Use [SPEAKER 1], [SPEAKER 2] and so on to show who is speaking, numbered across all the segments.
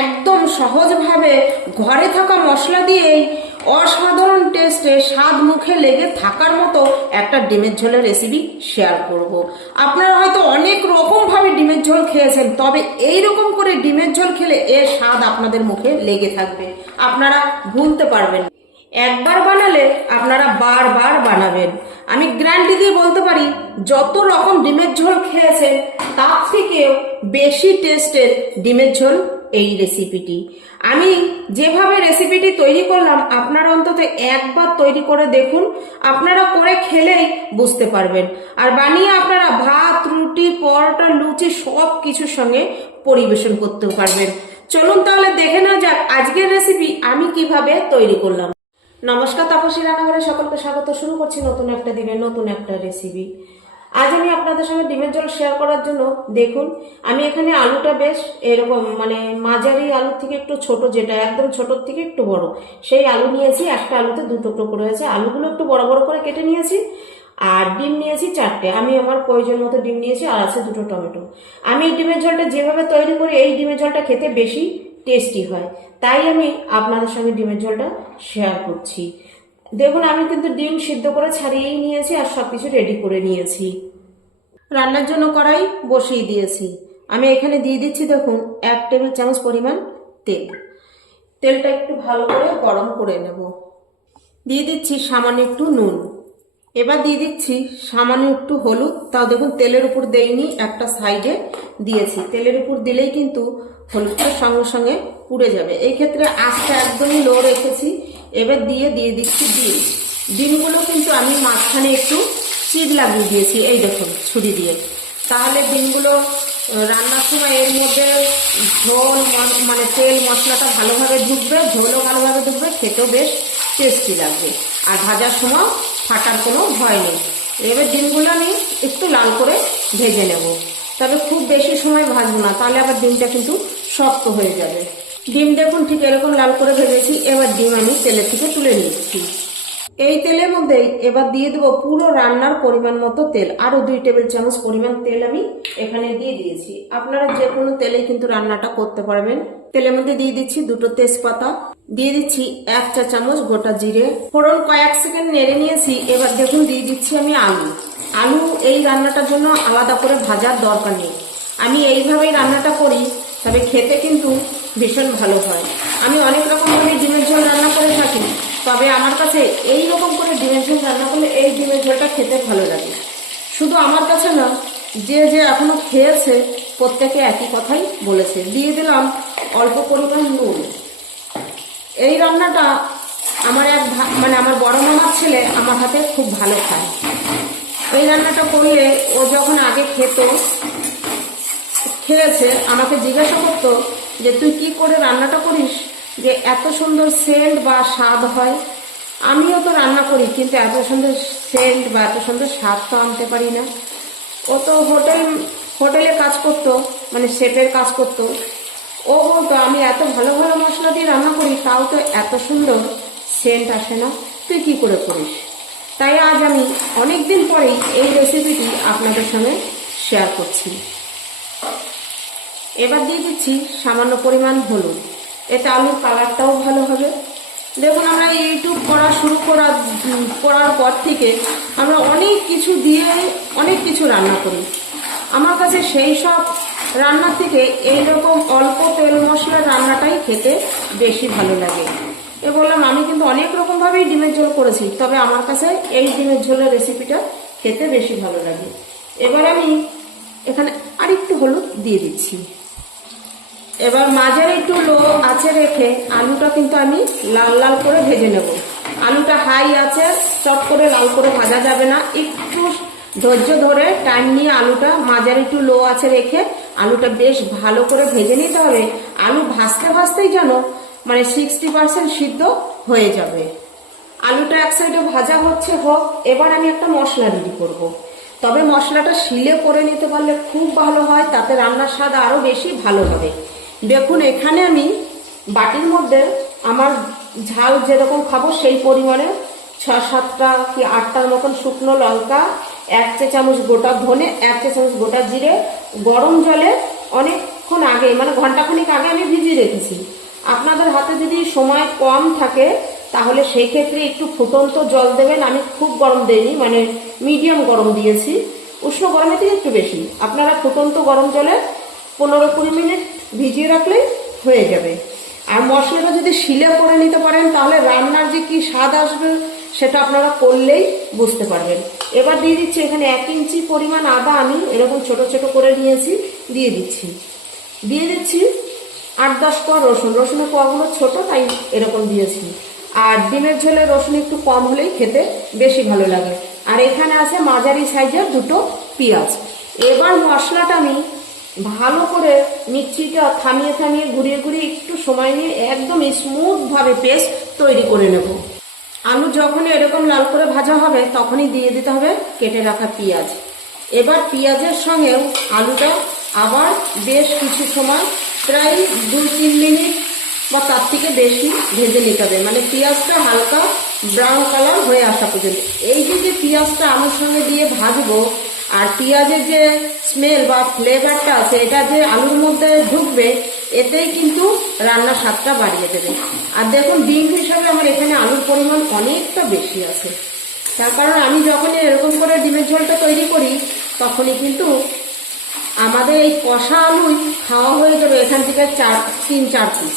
[SPEAKER 1] একদম সহজভাবে ঘরে থাকা মশলা দিয়েই অসাধারণ টেস্টে স্বাদ মুখে লেগে থাকার মতো একটা ডিমের ঝোলের রেসিপি শেয়ার করব। আপনারা হয়তো অনেক রকম ভাবে ডিমের ঝোল খেয়েছেন, তবে এই রকম করে ডিমের ঝোল খেলে এর স্বাদ আপনাদের মুখে লেগে থাকবে। আপনারা ভুলতে পারবেন একবার বানালে আপনারা বারবার বানাবেন। আমি গ্যারান্টি দিয়ে বলতে পারি, যত রকম ডিমের ঝোল খেয়েছেন, তার থেকেও বেশি টেস্টের ডিমের ঝোল এই রেসিপিটি আমি যেভাবে রেসিপিটি তৈরি করলাম, আপনারা অন্তত একবার তৈরি করে দেখুন। আপনারা করে খেলেই বুঝতে পারবেন। আর বানিয়ে আপনারা ভাত, রুটি, পরোটা, লুচি সব কিছুর সঙ্গে পরিবেশন করতে পারবেন। চলুন তাহলে দেখে নেওয়া যাক আজকের রেসিপি আমি কীভাবে তৈরি করলাম। নমস্কার, তাপসী রান্নাঘরে সকলকে স্বাগত। শুরু করছি নতুন একটা দিনের নতুন একটা রেসিপি আজ আমি আপনাদের সঙ্গে ডিমের জল শেয়ার করার জন্য, দেখুন, আমি এখানে আলুটা বেশ এরকম মানে মাঝারি আলুর থেকে একটু ছোট, যেটা একদম ছোটোর থেকে একটু বড়, সেই আলু নিয়েছি, একটা আলুতে দু টুকরো করে আছে আলুগুলো একটু বড় বড় করে কেটে নিয়েছি, আর ডিম নিয়েছি চারটে, আমি আমার প্রয়োজন মতো ডিম নিয়েছি, আর আছে দুটো টমেটো। আমি এই ডিমের জলটা যেভাবে তৈরি করি, এই ডিমের জলটা খেতে বেশি টেস্টি হয়, তাই আমি আপনাদের সঙ্গে ডিমের জলটা শেয়ার করছি। দেখুন, আমি কিন্তু ডিম সিদ্ধ করে ছাড়িয়েই নিয়েছি, আর সব কিছু রেডি করে নিয়েছি। রান্নার জন্য কড়াই বসিয়ে দিয়েছি। আমি এখানে দিয়ে দিচ্ছি দেখুন, এক টেবিল চামচ পরিমাণ তেল। তেলটা একটু ভালো করে গরম করে নেব। দিয়ে দিচ্ছি সামান্য একটু নুন। এবার দিয়ে দিচ্ছি সামান্য একটু হলুদ। তাও দেখুন, তেলের উপর দেইনি, একটা সাইডে দিয়েছি। তেলের উপর দিলেই কিন্তু হলুদটা সঙ্গে সঙ্গে পুড়ে যাবে। এই ক্ষেত্রে আঁচটা একদমই লো রেখেছি। এবার দিয়ে দিয়ে দিচ্ছি ডিম। ডিমগুলো কিন্তু আমি মাঝখানে একটু চিট লাগিয়ে দিয়েছি, এই দেখুন, ছুরি দিয়ে। তাহলে ডিমগুলো রান্নার সময় এর মধ্যে ঝোল মানে তেল, মশলাটা ভালোভাবে ঢুকবে ঝোলও ভালোভাবে ঢুকবে খেতেও বেশ টেস্টি লাগবে। আর ভাজার সময় ফাটার কোনো ভয় নেই। এবার ডিমগুলো আমি একটু লাল করে ভেজে নেব। তবে খুব বেশি সময় ভাজবো না, তাহলে আবার ডিমটা কিন্তু শক্ত হয়ে যাবে। ডিম দেখুন ঠিক এরকম লাল করে ভেজেছি, এবার ডিম আমি তেলের থেকে তুলে নিচ্ছি। এই তেলের মধ্যেই এবার দিয়ে দেবো পুরো রান্নার পরিমাণ মতো তেল। আরও দুই টেবিল চামচ পরিমাণ তেল আমি এখানে দিয়ে দিয়েছি। আপনারা যে কোনো তেলে কিন্তু রান্নাটা করতে পারবেন। তেলের মধ্যে দিয়ে দিচ্ছি দুটো তেজপাতা। দিয়ে দিচ্ছি এক চা চামচ গোটা জিরে। ফোড়ন কয়েক সেকেন্ড নেড়ে নিয়েছি। এবার দেখুন দিয়ে দিচ্ছি আমি আলু। আলু এই রান্নাটার জন্য আলাদা করে ভাজার দরকার নেই। আমি এইভাবেই রান্নাটা করি, তবে খেতে কিন্তু ভীষণ ভালো হয়। আমি অনেক রকমভাবে ডিমের ঝোল রান্না করে থাকি তবে আমার কাছে এই রকম করে ডিমের ঝোল রান্না করলে এই ডিমের ঝোলটা খেতে ভালো লাগে। শুধু আমার কাছে না, যে যে এখনও খেয়েছে, প্রত্যেকে একই কথাই বলেছে। দিয়ে দিলাম অল্প পরিমাণ নুন। এই রান্নাটা আমার এক মানে আমার বড় মামার ছেলে আমার হাতে খুব ভালো খায়। এই রান্নাটা করলে ও যখন আগে খেত, খেয়েছে, আমাকে জিজ্ঞাসা করতো যে, তুই কি করে রান্নাটা করিস? যে এত সুন্দর সেন্ট বা স্বাদ হয়। আমিও তো রান্না করি, কিন্তু এত সুন্দর সেন্ট বা এত সুন্দর স্বাদ তো আনতে পারি না। ও তো হোটেল, হোটেলে কাজ করতো মানে শেফের কাজ করতো। ও বলতো, আমি এত ভালো ভালো মশলা দিয়ে রান্না করি, তাও তো এত সুন্দর সেন্ট আসে না। তুই কি করে করিস? তাই আজ আমি অনেক দিন পরেই এই রেসিপিটি আপনাদের সঙ্গে শেয়ার করছি। এবার দিয়ে দিচ্ছি সামান্য পরিমাণ হলুদ। এতে আলুর কালারটাও ভালো হবে। দেখুন, আমরা ইউটিউব করা শুরু করা করার পর থেকে আমরা অনেক কিছু দিয়ে অনেক কিছু রান্না করি। আমার কাছে সেই সব রান্নার থেকে এইরকম অল্প তেল মশলার রান্নাটাই খেতে বেশি ভালো লাগে। এ বললাম, আমি কিন্তু অনেক রকমভাবেই ডিমের ঝোল করেছি, তবে আমার কাছে এই ডিমের ঝোলের রেসিপিটা খেতে বেশি ভালো লাগে। এবার আমি এখানে আরেকটু হলুদ দিয়ে দিচ্ছি। এবার মাঝের একটু লো আছে রেখে আলুটা কিন্তু আমি লাল লাল করে ভেজে নেব। আলুটা হাই আছে, চট করে লাল করে ভাজা যাবে না। একটু ধৈর্য ধরে টাইম নিয়ে আলুটা মাঝার একটু লো আছে রেখে আলুটা বেশ ভালো করে ভেজে নিতে হবে। আলু ভাজতে ভাজতেই যেন মানে সিক্সটি পার্সেন্ট সিদ্ধ হয়ে যাবে। আলুটা এক সাইডে ভাজা হচ্ছে হোক, এবার আমি একটা মশলা রেডি করব। তবে মশলাটা শিলে করে নিতে পারলে খুব ভালো হয়, তাতে রান্নার স্বাদ আরও বেশি ভালো হবে। দেখুন, এখানে আমি বাটির মধ্যে আমার ঝাল যেরকম খাব, সেই পরিমাণে ছ সাতটা কি আটটার মতন শুকনো লঙ্কা, এক চা চামচ গোটা ধনে, এক চা চামচ গোটা জিরে। গরম জলে অনেকক্ষণ ক্ষণ আগে মানে ঘন্টাখানিক আগে আমি ভিজিয়ে রেখেছি। আপনাদের হাতে যদি সময় কম থাকে, তাহলে সেই ক্ষেত্রে একটু ফুটন্ত জল দেবেন। আমি খুব গরম দেইনি মানে মিডিয়াম গরম দিয়েছি। উষ্ণ গরমের থেকে একটু বেশি। আপনারা ফুটন্ত গরম জলে পনেরো কুড়ি মিনিট ভিজিয়ে রাখলেই হয়ে যাবে। আর মশলাটা যদি শিলে করে নিতে পারেন, তাহলে রান্নার যে কি স্বাদ আসবে, সেটা আপনারা করলেই বুঝতে পারবেন। এবার দিয়ে দিচ্ছি এখানে এক ইঞ্চি পরিমাণ আদা আমি এরকম ছোট ছোট করে নিয়েছি, দিয়ে দিচ্ছি। দিয়ে দিচ্ছি আট দশ কোয়া রসুন। রসুনের কোয়াগুলো ছোট, তাই এরকম দিয়েছি। আর ডিমের ঝোলে রসুন একটু কম হলেই খেতে বেশি ভালো লাগে। আর এখানে আছে মাঝারি সাইজের দুটো পেঁয়াজ। এবার মশলাটা আমি ভালো করে মিক্সিটা থামিয়ে থামিয়ে ঘুরিয়ে ঘুরিয়ে একটু সময় নিয়ে একদম স্মুথ ভাবে পেস্ট তৈরি করে নেব। আলু যখন এরকম লাল করে ভাজা হবে, তখনই দিয়ে দিতে হবে কেটে রাখা পেঁয়াজ। এবার পেঁয়াজের সঙ্গেও আলুটা আবার বেশ কিছু সময়, প্রায় দুই তিন মিনিট বা তার থেকে বেশি ভেজে নিতে হবে। মানে পেঁয়াজটা হালকা ব্রাউন কালার হয়ে আসা পর্যন্ত। এই যে যে পেঁয়াজটা আলুর সঙ্গে দিয়ে ভাজবো আর পেঁয়াজের যে স্মেল বা ফ্লেভারটা আছে, এটা যে আলুর মধ্যে ঢুকবে, এতেই কিন্তু রান্নার স্বাদটা বাড়িয়ে দেবে। আর দেখুন, ডিম হিসাবে আমার এখানে আলুর পরিমাণ অনেকটা বেশি আছে। তার কারণ আমি যখনই এরকম করে ডিমের ঝোলটা তৈরি করি, তখনই কিন্তু আমাদের এই কষা আলুই খাওয়া হয়ে যাবে এখান থেকে চার, তিন, চার পিস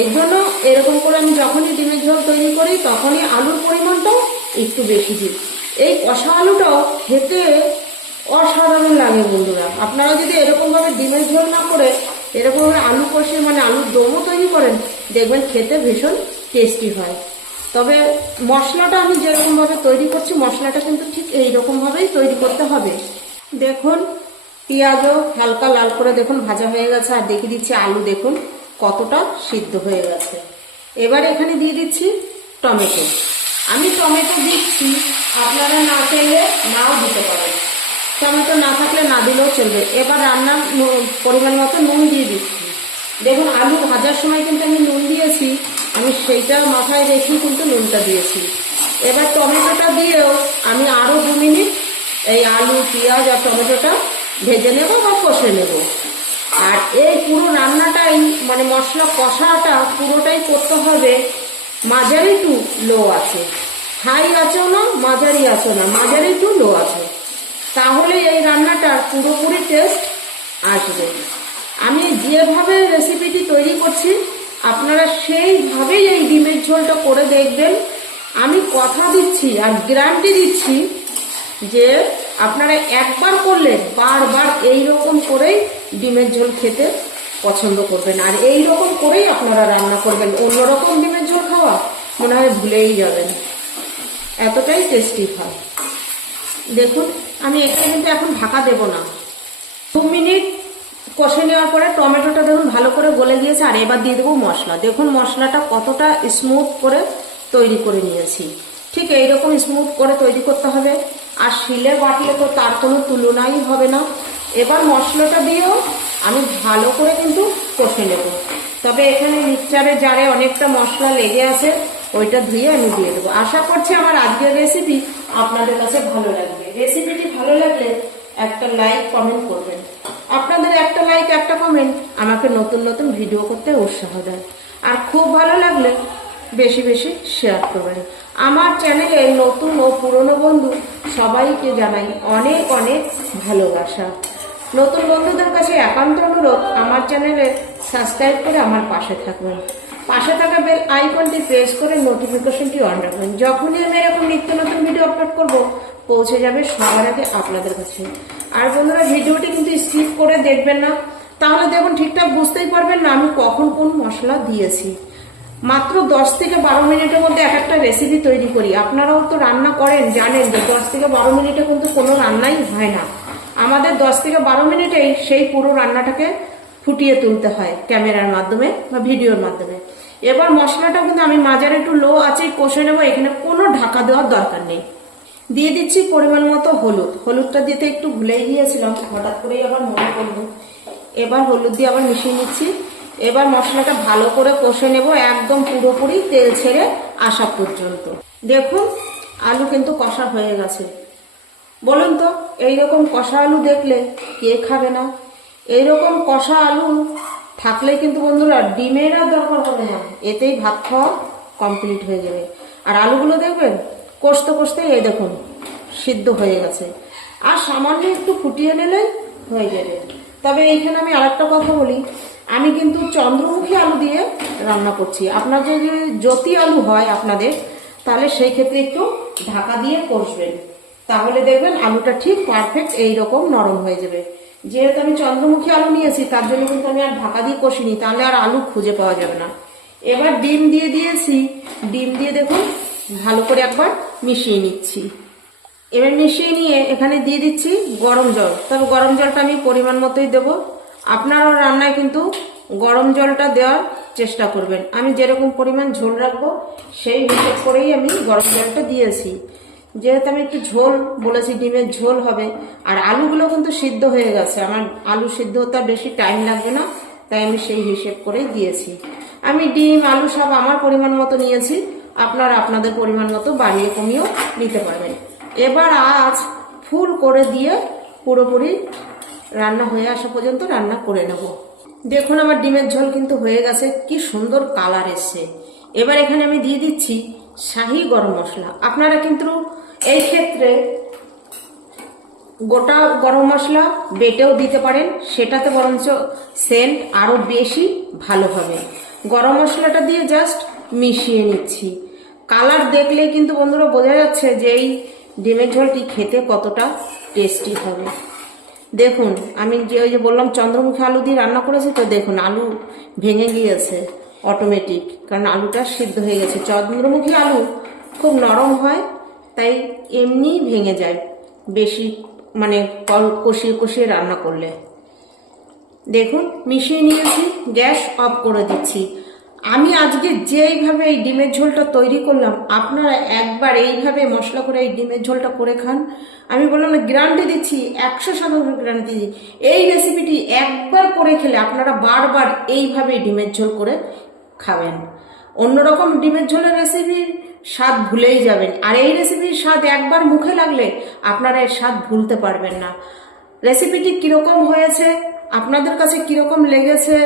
[SPEAKER 1] এই জন্য এরকম করে আমি যখনই ডিমের ঝোল তৈরি করি, তখনই আলুর পরিমাণটাও একটু বেশি দিই। এই কষা আলুটাও খেতে অসাধারণ লাগে বন্ধুরা। আপনারা যদি এরকমভাবে ডিমের ঝোল না করে এরকমভাবে আলু কষে মানে আলুর দমও তৈরি করেন, দেখবেন খেতে ভীষণ টেস্টি হয়। তবে মশলাটা আমি যেরকমভাবে তৈরি করছি, মশলাটা কিন্তু ঠিক এইরকমভাবেই তৈরি করতে হবে। দেখুন, পেঁয়াজও হালকা লাল করে দেখুন ভাজা হয়ে গেছে, আর দেখিয়ে দিচ্ছি আলু দেখুন কতটা সিদ্ধ হয়ে গেছে। এবার এখানে দিয়ে দিচ্ছি টমেটো। আমি টমেটো দিচ্ছি, আপনারা না চাইলে নাও দিতে পারেন। টমেটো না থাকলে না দিলেও চলবে। এবার রান্নার পরিমাণ মতো নুন দিয়ে দিচ্ছি। দেখুন, আলু ভাজার সময় কিন্তু আমি নুন দিয়েছি, আমি সেইটা মাথায় রেখেই কিন্তু নুনটা দিয়েছি। এবার টমেটোটা দিয়েও আমি আরও দু মিনিট এই আলু, পেঁয়াজ আর টমেটোটা ভেজে নেব বা কষে নেব। আর এই পুরো রান্নাটাই মানে মশলা কষাটা পুরোটাই করতে হবে মাঝারি টু লো আছে। হাই আছেও না, মাঝারি আছেও না, মাঝারি টু লো আছে। তাহলে এই রান্নাটার পুরোপুরি টেস্ট আসবে। আমি যেভাবে রেসিপিটি তৈরি করছি, আপনারা সেইভাবেই এই ডিমের ঝোলটা করে দেখবেন। আমি কথা দিচ্ছি আর গ্যারান্টি দিচ্ছি যে আপনারা একবার করলে বারবার এই রকম করেই ডিমের ঝোল খেতে পছন্দ করবেন। আর এই রকম করেই আপনারা রান্না করবেন। অন্যরকম ডিমের ঝোল খাওয়া মনে হয় ভুলেই যাবেন। এতটাই টেস্টি হয়। দেখুন, আমি এখানে কিন্তু এখন ঢাকা দেব না। দু মিনিট কষে নেওয়ার পরে টমেটোটা দেখুন ভালো করে গলে গিয়েছে, আর এবার দিয়ে দেবো মশলা। দেখুন মশলাটা কতটা স্মুথ করে তৈরি করে নিয়েছি। ঠিক এইরকম স্মুথ করে তৈরি করতে হবে। আর শিলে বাটলে তো তার কোনো তুলনাই হবে না। এবার মশলাটা দিয়েও আমি ভালো করে কিন্তু কষে নেব। তবে এখানে মিক্সচারের জারে অনেকটা মশলা লেগে আছে, ওইটা ধুয়ে আমি দিয়ে দেবো। আশা করছি আমার আজকের রেসিপি আপনাদের কাছে ভালো লাগবে। রেসিপিটি ভালো লাগলে একটা লাইক কমেন্ট করবেন। আপনাদের একটা লাইক একটা কমেন্ট আমাকে নতুন নতুন ভিডিও করতে উৎসাহ দেয়। আর খুব ভালো লাগলে বেশি বেশি শেয়ার করবেন। আমার চ্যানেলে নতুন ও পুরনো বন্ধু সবাইকে জানাই অনেক অনেক ভালোবাসা। নতুন বন্ধুদের কাছে একান্ত অনুরোধ, আমার চ্যানেলে সাবস্ক্রাইব করে আমার পাশে থাকবেন পাশে থাকা বেল আইকনটি প্রেস করে নোটিফিকেশনটি অন রাখবেন যখনই আমি এরকম নিত্য নতুন ভিডিও আপলোড করব, পৌঁছে যাবে সবার আগে আপনাদের কাছে। আর বন্ধুরা ভিডিওটি কিন্তু স্কিপ করে দেখবেন না। তাহলে দেখুন, ঠিকঠাক বুঝতেই পারবেন না আমি কখন কোন মশলা দিয়েছি। মাত্র দশ থেকে বারো মিনিটের মধ্যে এক একটা রেসিপি তৈরি করি। আপনারাও তো রান্না করেন, জানেন যে দশ থেকে বারো মিনিটে কিন্তু কোনো রান্নাই হয় না। আমাদের দশ থেকে বারো মিনিটেই সেই পুরো রান্নাটাকে ফুটিয়ে তুলতে হয় ক্যামেরার মাধ্যমে বা ভিডিওর মাধ্যমে। এবার মশলাটা কিন্তু আমি মাঝারে একটু লো আছে কষে নেব, এখানে কোনো ঢাকা দেওয়ার দরকার নেই। দিয়ে দিচ্ছি পরিমাণ মতো হলুদ। হলুদটা দিতে একটু ভুলেই গিয়েছিলাম, হঠাৎ করেই আবার মনে করল এবার হলুদ দিয়ে আবার মিশিয়ে নিচ্ছি। এবার মশলাটা ভালো করে কষে নেব, একদম পুরোপুরি তেল ছেড়ে আসা পর্যন্ত। দেখুন, আলু কিন্তু কষা হয়ে গেছে। বলুন তো, এইরকম কষা আলু দেখলে কে খাবে না? এইরকম কষা আলু থাকলে কিন্তু বন্ধুরা ডিমের আর দরকার হবে না। এতেই ভাত খাওয়া কমপ্লিট হয়ে যাবে। আর আলুগুলো দেখবেন, কষতে কষতে এই দেখুন, সিদ্ধ হয়ে গেছে। আর সামান্য একটু ফুটিয়ে নিলেই হয়ে যাবে। তবে এইখানে আমি আরেকটা কথা বলি, আমি কিন্তু চন্দ্রমুখী আলু দিয়ে রান্না করছি। আপনার যদি জ্যোতি আলু হয় আপনাদের, তাহলে সেই ক্ষেত্রে একটু ঢাকা দিয়ে কষবেন। তাহলে দেখবেন আলুটা ঠিক পারফেক্ট এইরকম নরম হয়ে যাবে। যেহেতু আমি চন্দ্রমুখী আলু নিয়েছি, তার জন্য কিন্তু আমি আর ঢাকা দিয়ে কষিনি, তাহলে আর আলু খুঁজে পাওয়া যাবে না। এবার ডিম দিয়ে দিয়েছি। ডিম দিয়ে দেখুন, ভালো করে একবার মিশিয়ে নিচ্ছি। এবার মিশিয়ে নিয়ে এখানে দিয়ে দিচ্ছি গরম জল। তবে গরম জলটা আমি পরিমাণ মতোই দেবো। আপনারও রান্নায় কিন্তু গরম জলটা দেওয়ার চেষ্টা করবেন। আমি যেরকম পরিমাণ ঝোল রাখব, সেই হিসেব করেই আমি গরম জলটা দিয়েছি। যেহেতু আমি একটু ঝোল বলেছি, ডিমের ঝোল হবে। আর আলুগুলো কিন্তু সিদ্ধ হয়ে গেছে। আমার আলু সিদ্ধ হতে বেশি টাইম লাগবে না, তাই আমি সেই হিসেব করেই দিয়েছি। আমি ডিম, আলু সব আমার পরিমাণ মতো নিয়েছি। আপনারা আপনাদের পরিমাণ মতো বাড়িয়ে কমিয়েও নিতে পারবেন। এবার আজ ফুল করে দিয়ে পুরোপুরি রান্না হয়ে আসা পর্যন্ত রান্না করে নেব। দেখুন আমার ডিমের ঝোল কিন্তু হয়ে গেছে। কি সুন্দর কালার এসছে। এবার এখানে আমি দিয়ে দিচ্ছি শাহি গরম মশলা। আপনারা কিন্তু এই ক্ষেত্রে গোটা গরম মশলা বেটেও দিতে পারেন, সেটাতে বরঞ্চ সেন্ট আরও বেশি ভালো হবে। গরম মশলাটা দিয়ে জাস্ট মিশিয়ে নিচ্ছি। কালার দেখলেই কিন্তু বন্ধুরা বোঝা যাচ্ছে যে এই ডিমের ঝোলটি খেতে কতটা টেস্টি হবে। দেখুন, আমি যে ওই যে বললাম চন্দ্রমুখী আলু দিয়ে রান্না করেছি, তো দেখুন আলু ভেঙে গিয়েছে অটোমেটিক কারণ আলুটা সিদ্ধ হয়ে গেছে। চন্দ্রমুখী আলু খুব নরম হয় তাই এমনিই ভেঙে যায় বেশি মানে কল- কষিয়ে কষিয়ে রান্না করলে। দেখুন, মিশিয়ে নিয়েছি, গ্যাস অফ করে দিচ্ছি। আমি আজকে যেইভাবে এই ডিমের ঝোলটা তৈরি করলাম, আপনারা একবার এইভাবে মশলা করে এই ডিমের ঝোলটা করে খান। আমি বললাম না গ্যারান্টি দিচ্ছি, একশো শতাংশ গ্যারান্টি দিচ্ছি। এই রেসিপিটি একবার করে খেলে আপনারা বারবার এইভাবে ডিমের ঝোল করে খাবেন। অন্যরকম ডিমের ঝোলের রেসিপির স্বাদ ভুলেই যাবেন। আর এই রেসিপির স্বাদ একবার মুখে লাগলে আপনারা এর স্বাদ ভুলতে পারবেন না। রেসিপিটি কীরকম হয়েছে, আপনাদের কাছে কীরকম লেগেছে,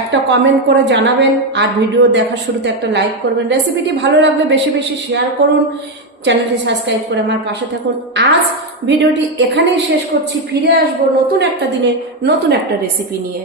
[SPEAKER 1] একটা কমেন্ট করে জানাবেন। আর ভিডিও দেখার শুরুতে একটা লাইক করবেন। রেসিপিটি ভালো লাগলে বেশি বেশি শেয়ার করুন। চ্যানেলটি সাবস্ক্রাইব করে আমার পাশে থাকুন। আজ ভিডিওটি এখানেই শেষ করছি। ফিরে আসব নতুন একটা দিনে নতুন একটা রেসিপি নিয়ে।